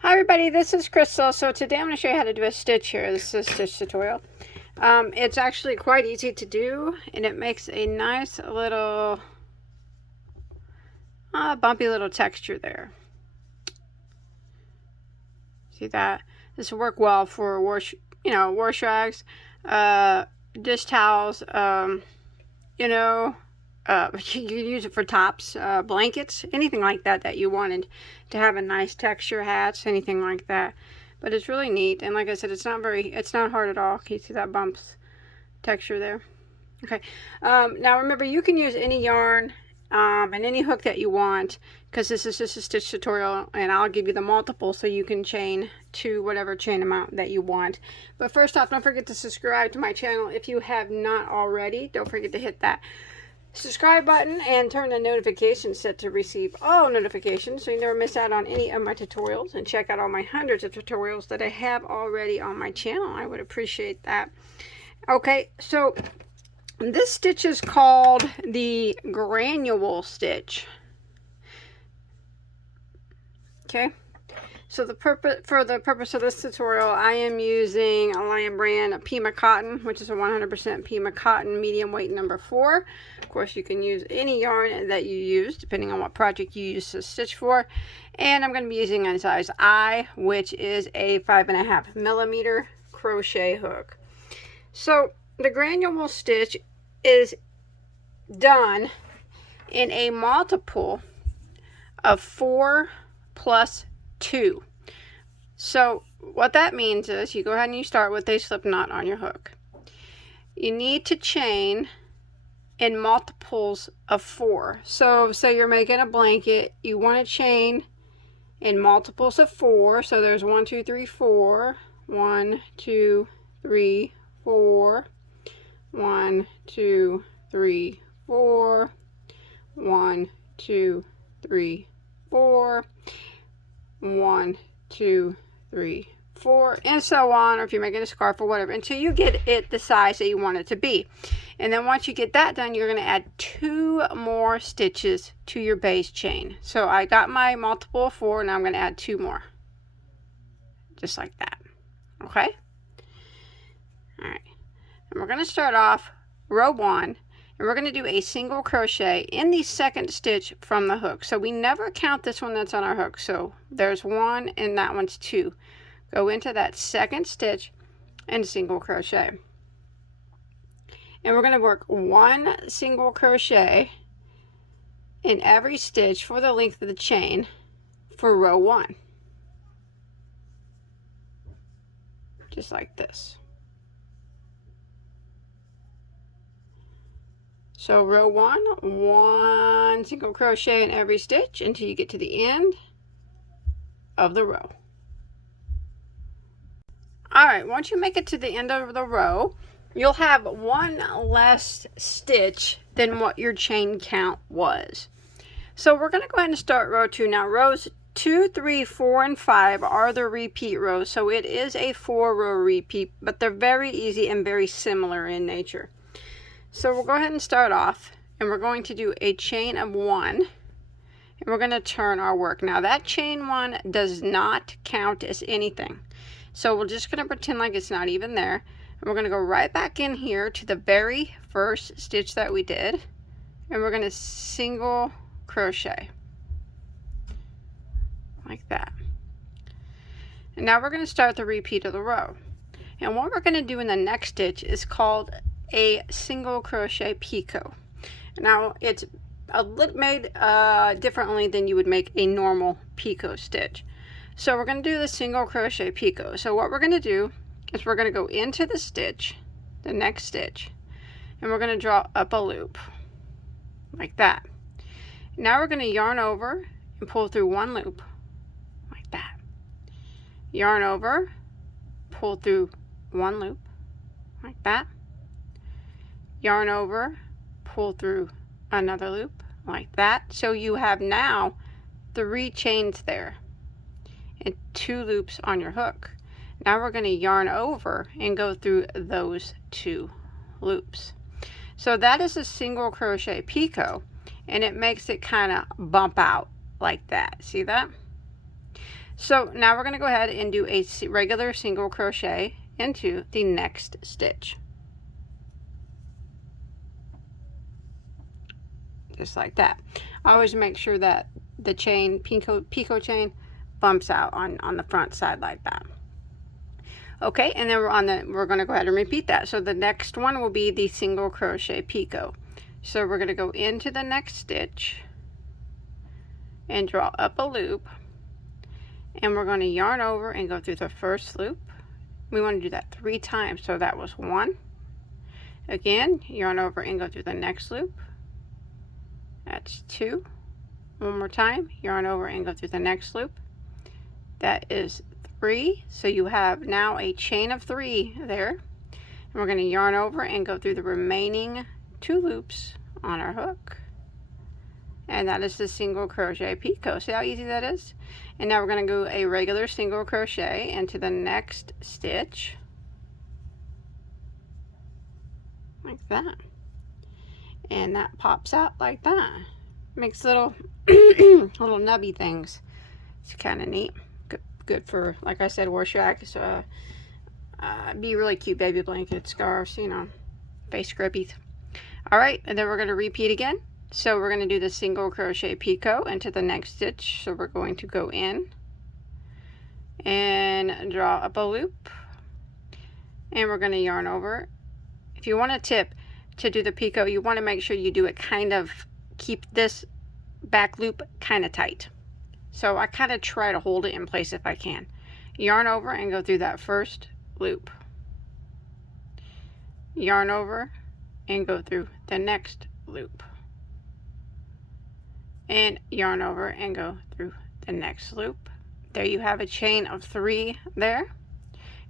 Hi everybody, this is Crystal. So today I'm going to show you how to do a stitch here. This is a stitch tutorial. It's actually quite easy to do, and it makes a nice little bumpy little texture there. See that? This will work well for wash rags, dish towels. You can use it for tops, blankets, anything like that that you wanted to have a nice texture, hats, anything like that. But it's really neat, and like I said, it's not hard at all. Can you see that bumps texture there? Okay. Now remember, you can use any yarn and any hook that you want, because this is just a stitch tutorial, and I'll give you the multiple so you can chain to whatever chain amount that you want. But first off, don't forget to subscribe to my channel if you have not already. Don't forget to hit that subscribe button and turn the notification set to receive all notifications so you never miss out on any of my tutorials, and check out all my hundreds of tutorials that I have already on my channel. I would appreciate that. Okay, so this stitch is called the granule stitch. Okay, so for the purpose of this tutorial, I am using a Lion brand Pima cotton, which is a 100% Pima cotton medium weight number 4. Of course, you can use any yarn that you use depending on what project you use to stitch for. And I'm going to be using a size I, which is a 5.5 millimeter crochet hook. So the granule stitch is done in a multiple of 4 plus 2. So what that means is you go ahead and you start with a slip knot on your hook. You need to chain in multiples of 4. So say you're making a blanket, you want to chain in multiples of 4. So there's 1 2 3 4, 1 2 3 4, 1 2 3 4, 1 2 3 4, 1 2 3 4, and so on, or if you're making a scarf or whatever, until you get it the size that you want it to be. And then once you get that done, you're going to add 2 more stitches to your base chain. So I got my multiple of 4, and I'm going to add 2 more, just like that. Okay, all right, and we're going to start off row 1, and we're going to do a single crochet in the second stitch from the hook. So we never count this one that's on our hook. So there's 1 and that one's 2. Go into that second stitch and single crochet. And we're going to work 1 single crochet in every stitch for the length of the chain for row 1. Just like this. So row 1, 1 single crochet in every stitch until you get to the end of the row. Alright, once you make it to the end of the row, you'll have 1 less stitch than what your chain count was. So we're going to go ahead and start row 2. Now rows 2, 3, 4, and 5 are the repeat rows. So it is a 4-row repeat, but they're very easy and very similar in nature. So we'll go ahead and start off, and we're going to do a chain of 1, and we're going to turn our work. Now that chain 1 does not count as anything, so we're just going to pretend like it's not even there, and we're going to go right back in here to the very first stitch that we did, and we're going to single crochet like that. And now we're going to start the repeat of the row, and what we're going to do in the next stitch is called a single crochet picot. Now it's a little made differently than you would make a normal picot stitch. So we're going to do the single crochet picot. So what we're going to do is we're going to go into the stitch, the next stitch, and we're going to draw up a loop like that. Now we're going to yarn over and pull through 1 loop like that. Yarn over, pull through 1 loop like that. Yarn over, pull through another loop like that. So you have now 3 chains there and 2 loops on your hook. Now we're going to yarn over and go through those 2 loops. So that is a single crochet picot, and it makes it kind of bump out like that. See that? So now we're going to go ahead and do a regular single crochet into the next stitch. Just like that. I always make sure that the chain, picot chain, bumps out on the front side like that. Okay, and then we're going to go ahead and repeat that. So the next one will be the single crochet picot. So we're going to go into the next stitch and draw up a loop, and we're going to yarn over and go through the first loop. We want to do that 3 times. So that was 1. Again, yarn over and go through the next loop. That's 2. One more time, yarn over and go through the next loop. That is 3. So you have now a chain of 3 there. And we're going to yarn over and go through the remaining 2 loops on our hook. And that is the single crochet picot. See how easy that is? And now we're going to go a regular single crochet into the next stitch. Like that. And that pops out like that. Makes little little nubby things. It's kind of neat. Good for, like I said, wash racks. Be really cute baby blankets, scarves, you know, face scrubbies. All right, and then we're going to repeat again. So we're going to do the single crochet picot into the next stitch. So we're going to go in and draw up a loop, and we're going to yarn over. If you want a tip to do the picot, you want to make sure you do it kind of, keep this back loop kind of tight. So I kind of try to hold it in place if I can. Yarn over and go through that first loop. Yarn over and go through the next loop. And yarn over and go through the next loop. There you have a chain of 3 there.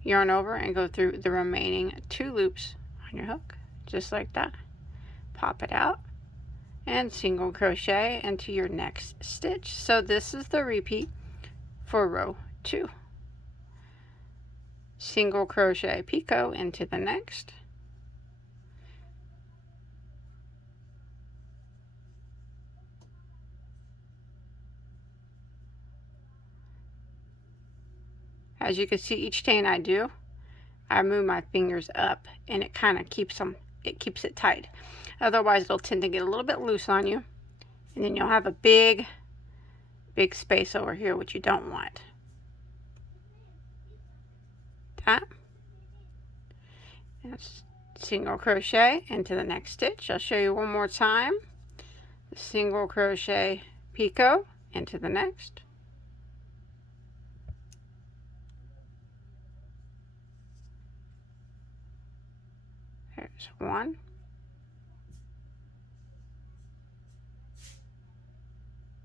Yarn over and go through the remaining 2 loops on your hook, just like that. Pop it out and single crochet into your next stitch. So this is the repeat for row 2. Single crochet picot into the next. As you can see, each chain I do, I move my fingers up, and it kind of keeps it tight. Otherwise, it'll tend to get a little bit loose on you, and then you'll have a big space over here, which you don't want. That. And single crochet into the next stitch. I'll show you one more time. The single crochet picot into the next. There's 1,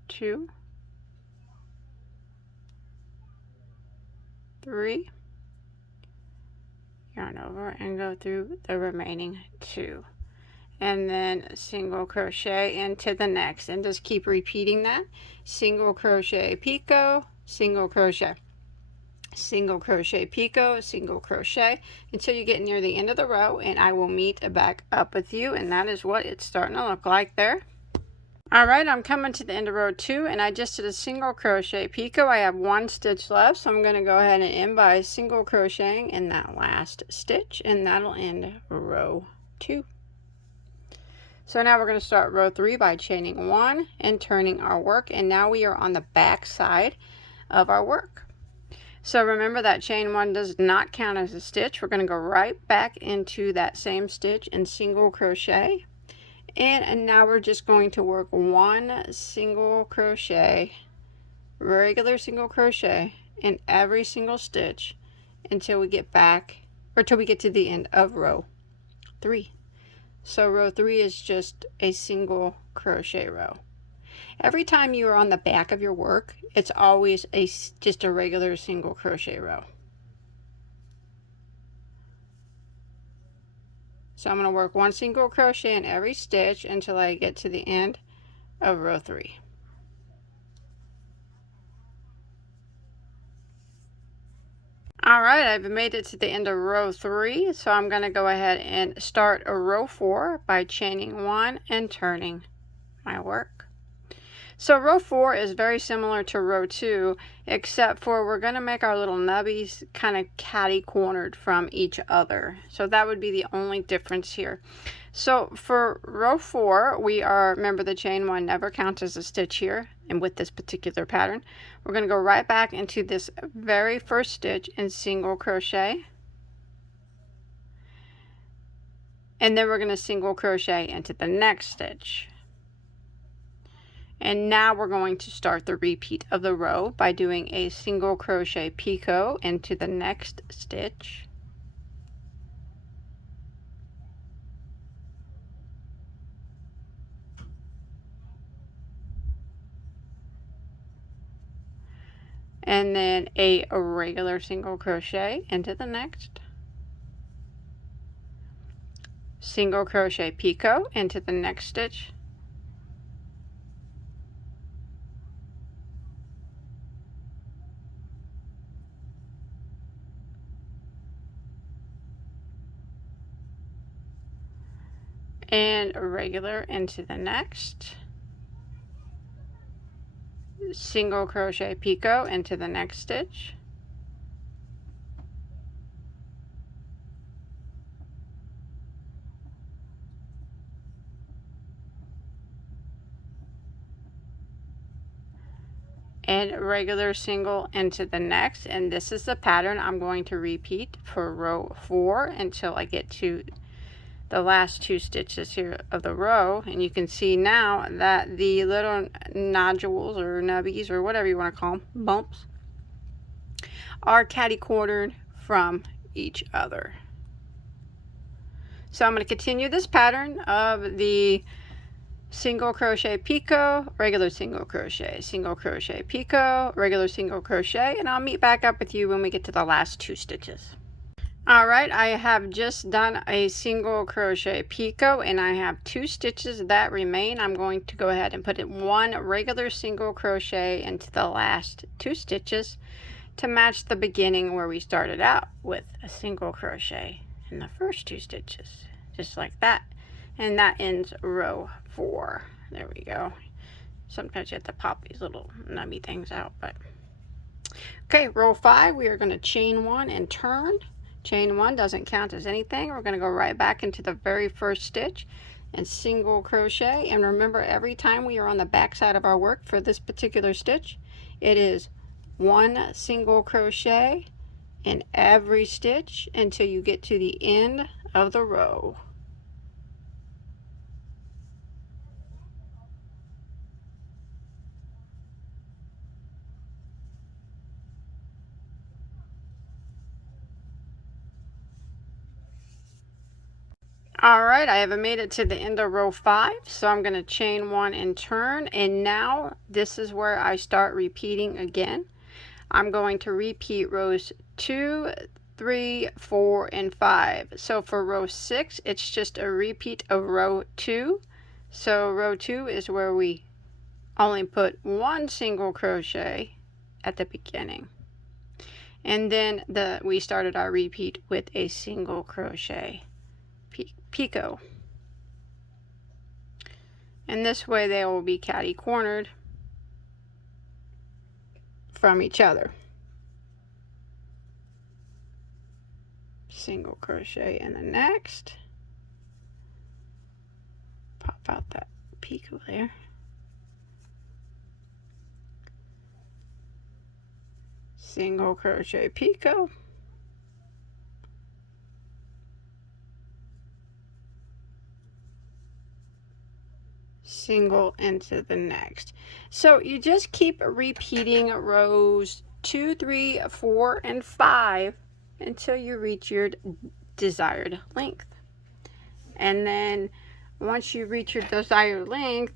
2, 3, yarn over and go through the remaining 2, and then single crochet into the next, and just keep repeating that. Single crochet picot, single crochet, single crochet picot, single crochet, until you get near the end of the row, and I will meet back up with you, and that is what it's starting to look like there. All right, I'm coming to the end of row 2, and I just did a single crochet picot. I have 1 stitch left, so I'm going to go ahead and end by single crocheting in that last stitch, and that'll end row 2. So now we're going to start row 3 by chaining 1 and turning our work, and now we are on the back side of our work. So remember that chain 1 does not count as a stitch. We're going to go right back into that same stitch and single crochet. And now we're just going to work 1 single crochet, regular single crochet in every single stitch until we get back, or till we get to the end of row 3. So row 3 is just a single crochet row. Every time you are on the back of your work, it's always just a regular single crochet row. So I'm going to work 1 single crochet in every stitch until I get to the end of row 3. Alright, I've made it to the end of row 3, so I'm going to go ahead and start a row 4 by chaining 1 and turning my work. So row 4 is very similar to row 2, except for we're going to make our little nubbies kind of catty cornered from each other. So that would be the only difference here. So for row 4, we are, remember the chain 1 never counts as a stitch here, and with this particular pattern, we're going to go right back into this very first stitch and single crochet. And then we're going to single crochet into the next stitch. And now we're going to start the repeat of the row by doing a single crochet picot into the next stitch. And then a regular single crochet into the next. Single crochet picot into the next stitch. And a regular into the next. Single crochet picot into the next stitch. And regular single into the next, and this is the pattern I'm going to repeat for row 4 until I get to the last 2 stitches here of the row. And you can see now that the little nodules or nubbies or whatever you want to call them, bumps, are catty cornered from each other. So I'm going to continue this pattern of the single crochet picot, regular single crochet picot, regular single crochet, and I'll meet back up with you when we get to the last 2 stitches. Alright, I have just done a single crochet picot and I have 2 stitches that remain. I'm going to go ahead and put in 1 regular single crochet into the last 2 stitches to match the beginning where we started out with a single crochet in the first 2 stitches, just like that. And that ends row 4. There we go. Sometimes you have to pop these little nubby things out, but okay, row 5, we are going to chain 1 and turn. Chain 1 doesn't count as anything. We're going to go right back into the very first stitch and single crochet. And remember, every time we are on the back side of our work for this particular stitch, it is 1 single crochet in every stitch until you get to the end of the row. Alright, I have made it to the end of row 5, so I'm going to chain 1 and turn, and now this is where I start repeating again. I'm going to repeat rows 2, 3, 4, and 5. So for row 6, it's just a repeat of row 2. So row 2 is where we only put 1 single crochet at the beginning. And then we started our repeat with a single crochet picot. And this way they will be catty cornered from each other. Single crochet in the next. Pop out that picot there. Single crochet picot. Single into the next. So you just keep repeating rows 2, 3, 4, and 5 until you reach your desired length. And then once you reach your desired length,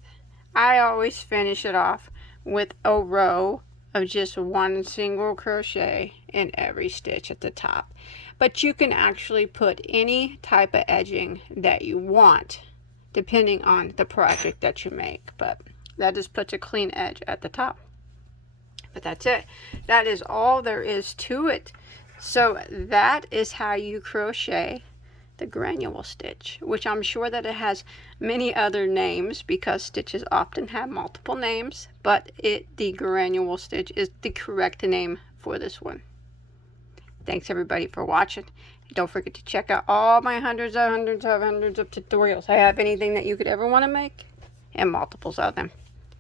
I always finish it off with a row of just 1 single crochet in every stitch at the top. But you can actually put any type of edging that you want depending on the project that you make, but that just puts a clean edge at the top. But that's it. That is all there is to it. So that is how you crochet the granule stitch, which I'm sure that it has many other names because stitches often have multiple names, but the granule stitch is the correct name for this one. Thanks everybody for watching. Don't forget to check out all my hundreds of tutorials. I have anything that you could ever want to make and multiples of them.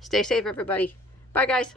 Stay safe everybody. Bye guys.